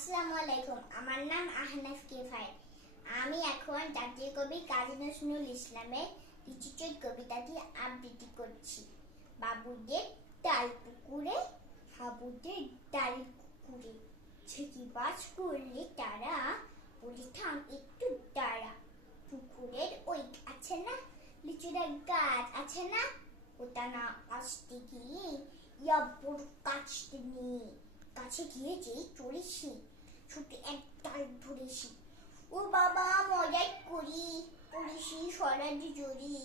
আসসালামু আলাইকুম। আমার নাম আহনাফ কিফায়। আমি এখন জাতীয় কবি কাজী নজরুল ইসলামের লিচিচোর কবিতাটি আবৃত্তি করছি। বাবুদের ডাল পুকুরে, হাবুদের ডাল কুকুরে, ঝিঁকিবাজ করলে তারা, বলি থাম একটু দাঁড়া। পুকুরের ওই আছে না লিচুদের গাছ আছে না, ওটা না আসতে গিয়ে ইয়াব্বর কাছতে নিয়ে কাছে গিয়ে যেই চড়েছি, ছুটে এক ডাল ধরেছি। ও বাবা মজাই করি, পড়েছি স্বরাজ জড়ি,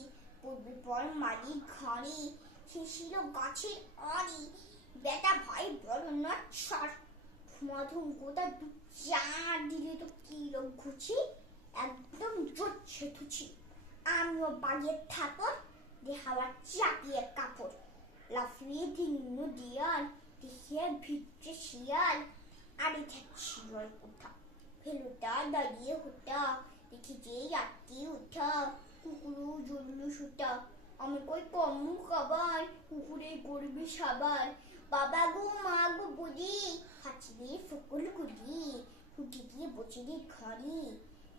পড়বে পর মালিক ঘাড়ি, সে ছিল গাছের আড়ি। বেটা ভাই বড় না ছাড়, ধুমাধুম গোটা দু চার দিলে তো কি লোক ঘুচি, একদম জোচ্ছে ধুচি। আমিও বাগের থাপর, দেহাওয়া চাপিয়ে কাপড়, লাফিয়ে দিন নদিয়ান, দেখে ভিতরে শিয়াল। আড়ি থাকছিল কোথা, ফেলুটা দাঁড়িয়ে হোটা, দেখি যে আটকে উঠা, কুকুরও জরুলো সুটা। আমি কই কম্মু খাবার, কুকুরে করবে সাবার। বাবা গো মা গো বলি, হাঁচড়ে ফুকুল গুলি, ফুটে গিয়ে বসে রে ঘরে,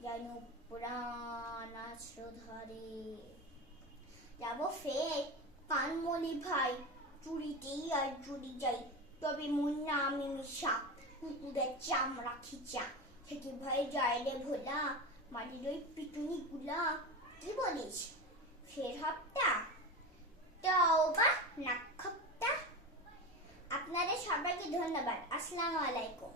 যেন প্রাণ আশ্র ধরে। যাব ফের কানমণি ভাই, চুরিতেই আর চুরি যাই, তবে মোর নাম মিশা, কুকুরের চামড়া খিচা। থেকে ভয় যায় রে ভোলা, মাটির ওই পিটুনি গুলা। কি বলিস ফের হপ্তা, তাও বা নাক খপ্তা। আপনাদের সবাইকে ধন্যবাদ। আসসালামু আলাইকুম।